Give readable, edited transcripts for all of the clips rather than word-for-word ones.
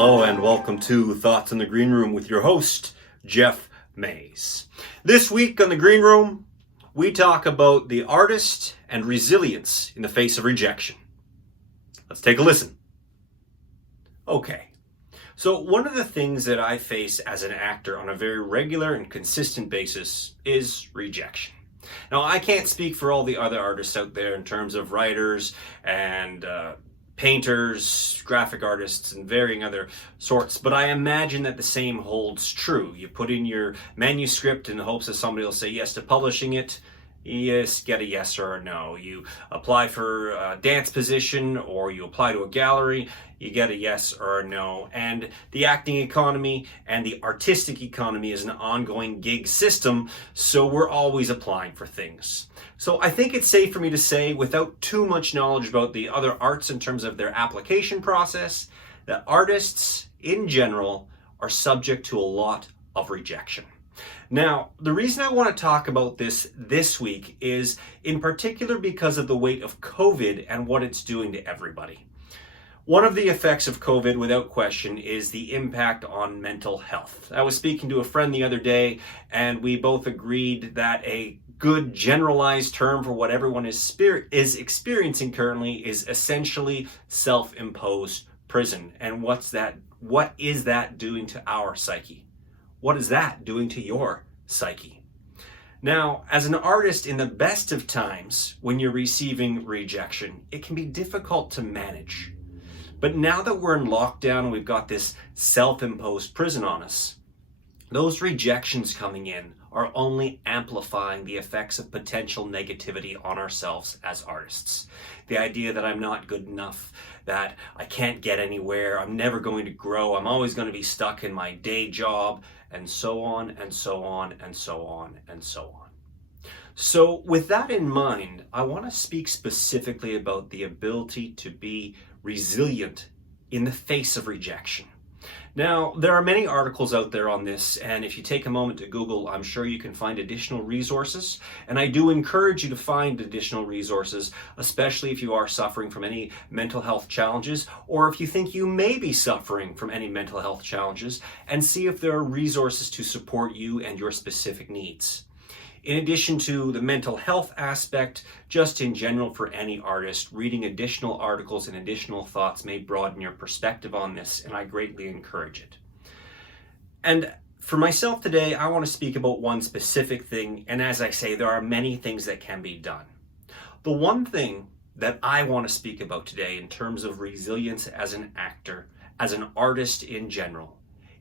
Hello and welcome to Thoughts in the Green Room with your host, Geoff Mays. This week on the Green Room, we talk about the artist and resilience in the face of rejection. Let's take a listen. Okay, so one of the things that I face as an actor on a very regular and consistent basis is rejection. Now, I can't speak for all the other artists out there in terms of writers and painters, graphic artists, and varying other sorts, but I imagine that the same holds true. You put in your manuscript in the hopes that somebody will say yes to publishing it. Yes, get a yes or a no. You apply for a dance position or you apply to a gallery, you get a yes or a no. And the acting economy and the artistic economy is an ongoing gig system, so we're always applying for things. So I think it's safe for me to say, without too much knowledge about the other arts in terms of their application process, that artists in general are subject to a lot of rejection. Now, the reason I want to talk about this week is in particular because of the weight of COVID and what it's doing to everybody. One of the effects of COVID, without question, is the impact on mental health. I was speaking to a friend the other day, and we both agreed that a good generalized term for what everyone is experiencing currently is essentially self-imposed prison. And what is that doing to our psyche? What is that doing to your psyche? Now, as an artist in the best of times, when you're receiving rejection, it can be difficult to manage. But now that we're in lockdown and we've got this self-imposed prison on us, those rejections coming in are only amplifying the effects of potential negativity on ourselves as artists. The idea that I'm not good enough, that I can't get anywhere, I'm never going to grow, I'm always going to be stuck in my day job, and so on and so on and so on and so on. So with that in mind, I want to speak specifically about the ability to be resilient in the face of rejection. Now, there are many articles out there on this, and if you take a moment to Google, I'm sure you can find additional resources. And I do encourage you to find additional resources, especially if you are suffering from any mental health challenges, or if you think you may be suffering from any mental health challenges, and see if there are resources to support you and your specific needs. In addition to the mental health aspect, just in general for any artist, reading additional articles and additional thoughts may broaden your perspective on this, and I greatly encourage it. And for myself today, I want to speak about one specific thing, and as I say, there are many things that can be done. The one thing that I want to speak about today in terms of resilience as an actor, as an artist in general,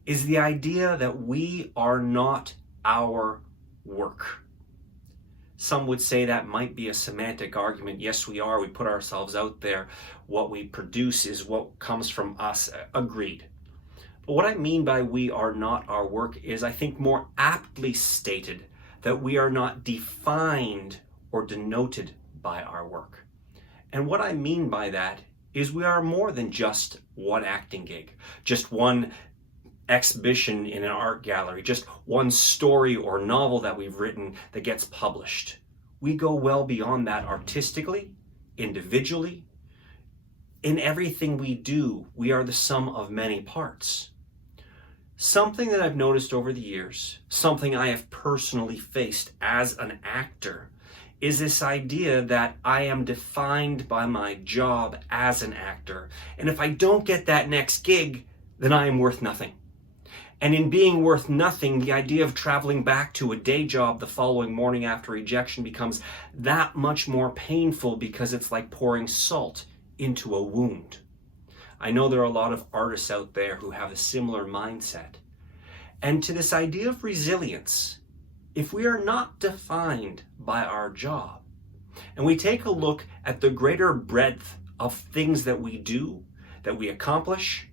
is the idea that we are not our work. Some would say that might be a semantic argument. Yes, we are. We put ourselves out there. What we produce is what comes from us. Agreed. But what I mean by we are not our work is, I think, more aptly stated that we are not defined or denoted by our work. And what I mean by that is we are more than just one acting gig, just one exhibition in an art gallery, just one story or novel that we've written that gets published. We go well beyond that artistically, individually. In everything we do, we are the sum of many parts. Something that I've noticed over the years, something I have personally faced as an actor, is this idea that I am defined by my job as an actor. And if I don't get that next gig, then I am worth nothing. And in being worth nothing, the idea of traveling back to a day job the following morning after rejection becomes that much more painful, because it's like pouring salt into a wound. I know there are a lot of artists out there who have a similar mindset. And to this idea of resilience, if we are not defined by our job, and we take a look at the greater breadth of things that we do, that we accomplish,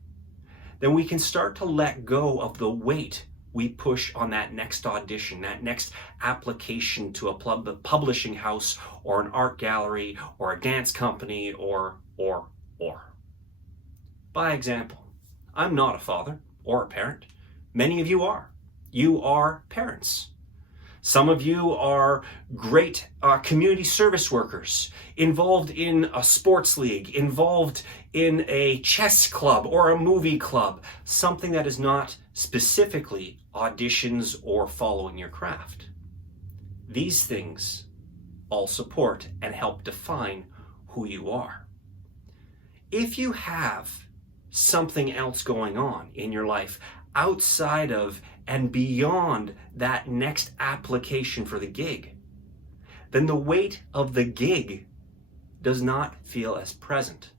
then we can start to let go of the weight we push on that next audition, that next application to a publishing house or an art gallery or a dance company or. By example, I'm not a father or a parent. Many of you are. You are parents. Some of you are great community service workers, involved in a sports league, involved in a chess club or a movie club, something that is not specifically auditions or following your craft. These things all support and help define who you are. If you have something else going on in your life outside of and beyond that next application for the gig, then the weight of the gig does not feel as present.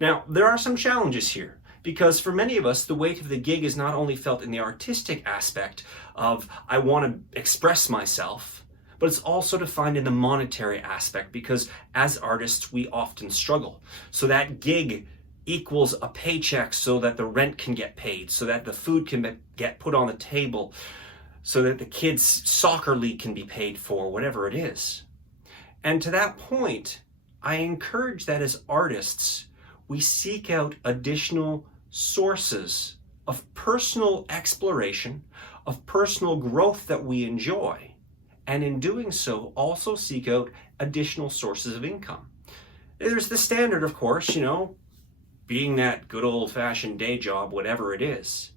Now, there are some challenges here, because for many of us, the weight of the gig is not only felt in the artistic aspect of, I want to express myself, but it's also defined in the monetary aspect, because as artists, we often struggle. So that gig equals a paycheck so that the rent can get paid, so that the food can get put on the table, so that the kids' soccer league can be paid for, whatever it is. And to that point, I encourage that as artists, we seek out additional sources of personal exploration, of personal growth that we enjoy, and in doing so, also seek out additional sources of income. There's the standard, of course, being that good old-fashioned day job, whatever it is.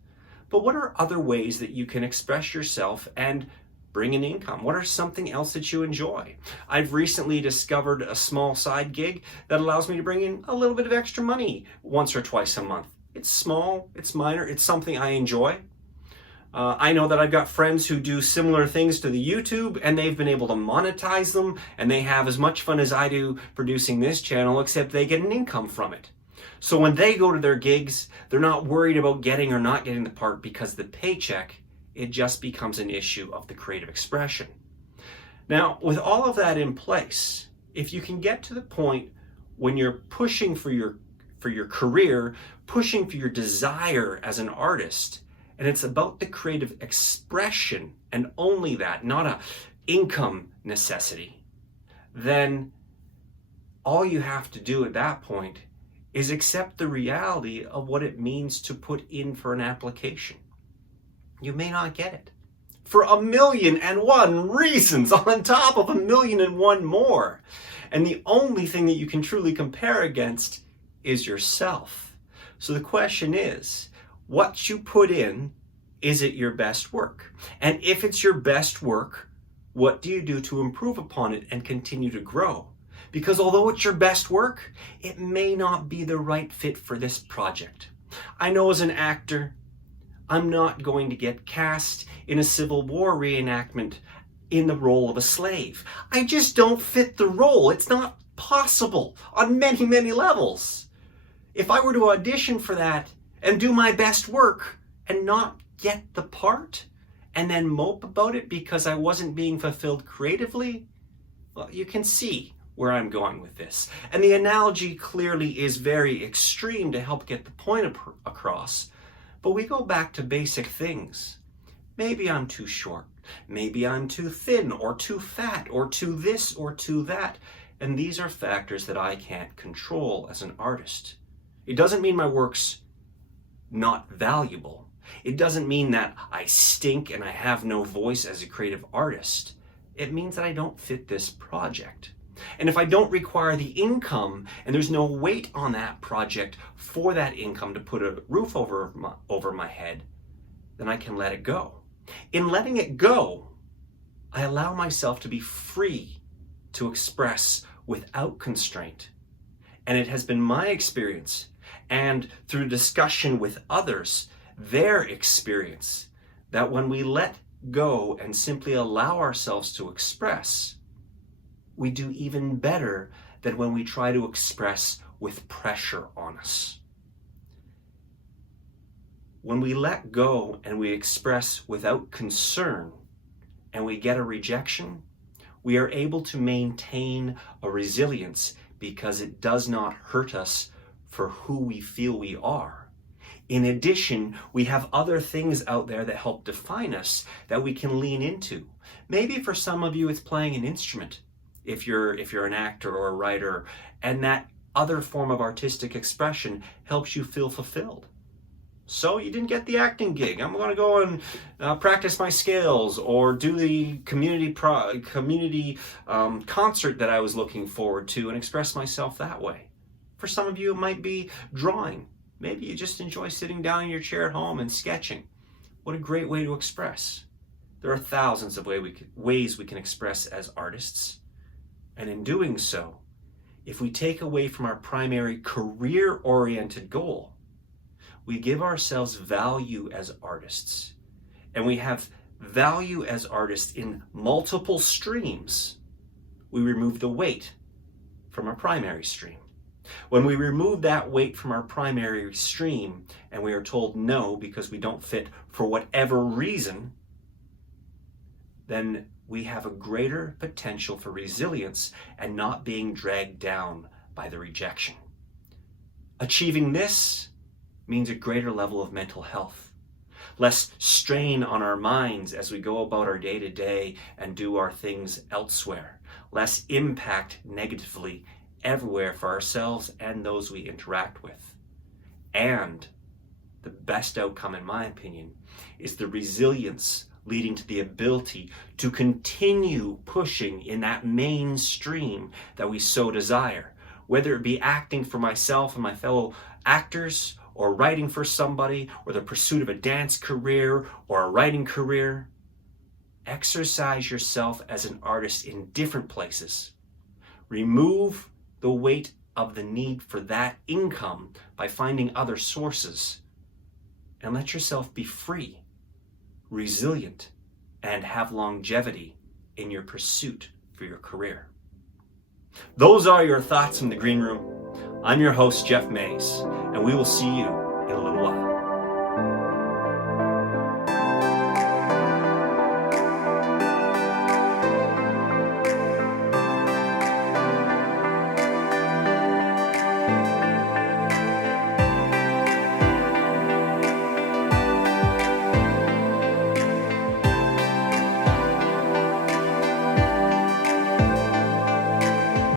But what are other ways that you can express yourself and bring in income? What are something else that you enjoy? I've recently discovered a small side gig that allows me to bring in a little bit of extra money once or twice a month. It's small, it's minor, it's something I enjoy. I know that I've got friends who do similar things to the YouTube, and they've been able to monetize them, and they have as much fun as I do producing this channel, except they get an income from it. So when they go to their gigs, they're not worried about getting or not getting the part, because the paycheck, it just becomes an issue of the creative expression. Now, with all of that in place, if you can get to the point when you're pushing for your career, pushing for your desire as an artist, and it's about the creative expression and only that, not a income necessity, then all you have to do at that point is accept the reality of what it means to put in for an application. You may not get it for 1,000,001 reasons on top of 1,000,001 more. And the only thing that you can truly compare against is yourself. So the question is, what you put in, is it your best work? And if it's your best work, what do you do to improve upon it and continue to grow? Because although it's your best work, it may not be the right fit for this project. I know as an actor, I'm not going to get cast in a Civil War reenactment in the role of a slave. I just don't fit the role. It's not possible on many, many levels. If I were to audition for that and do my best work and not get the part and then mope about it because I wasn't being fulfilled creatively, well, you can see where I'm going with this. And the analogy clearly is very extreme to help get the point across. But we go back to basic things. Maybe I'm too short. Maybe I'm too thin or too fat or too this or too that. And these are factors that I can't control as an artist. It doesn't mean my work's not valuable. It doesn't mean that I stink and I have no voice as a creative artist. It means that I don't fit this project. And if I don't require the income and there's no weight on that project for that income to put a roof over my head, then I can let it go. In letting it go, I allow myself to be free to express without constraint. And it has been my experience, and through discussion with others, their experience, that when we let go and simply allow ourselves to express, we do even better than when we try to express with pressure on us. When we let go and we express without concern and we get a rejection, we are able to maintain a resilience because it does not hurt us for who we feel we are. In addition, we have other things out there that help define us that we can lean into. Maybe for some of you it's playing an instrument, if you're an actor or a writer, and that other form of artistic expression helps you feel fulfilled. So you didn't get the acting gig. I'm going to go and practice my scales or do the community concert that I was looking forward to and express myself that way. For some of you, it might be drawing. Maybe you just enjoy sitting down in your chair at home and sketching. What a great way to express. There are thousands of ways we can express as artists. And in doing so, if we take away from our primary career-oriented goal, we give ourselves value as artists. And we have value as artists in multiple streams. We remove the weight from our primary stream. When we remove that weight from our primary stream and we are told no because we don't fit for whatever reason, then we have a greater potential for resilience and not being dragged down by the rejection. Achieving this means a greater level of mental health, less strain on our minds as we go about our day-to-day and do our things elsewhere, less impact negatively everywhere for ourselves and those we interact with. And the best outcome, in my opinion, is the resilience leading to the ability to continue pushing in that mainstream that we so desire, whether it be acting for myself and my fellow actors, or writing for somebody, or the pursuit of a dance career or a writing career. Exercise yourself as an artist in different places. Remove the weight of the need for that income by finding other sources, and let yourself be free, resilient, and have longevity in your pursuit for your career. Those are your thoughts from the Green Room. I'm your host, Geoff Mays, and we will see you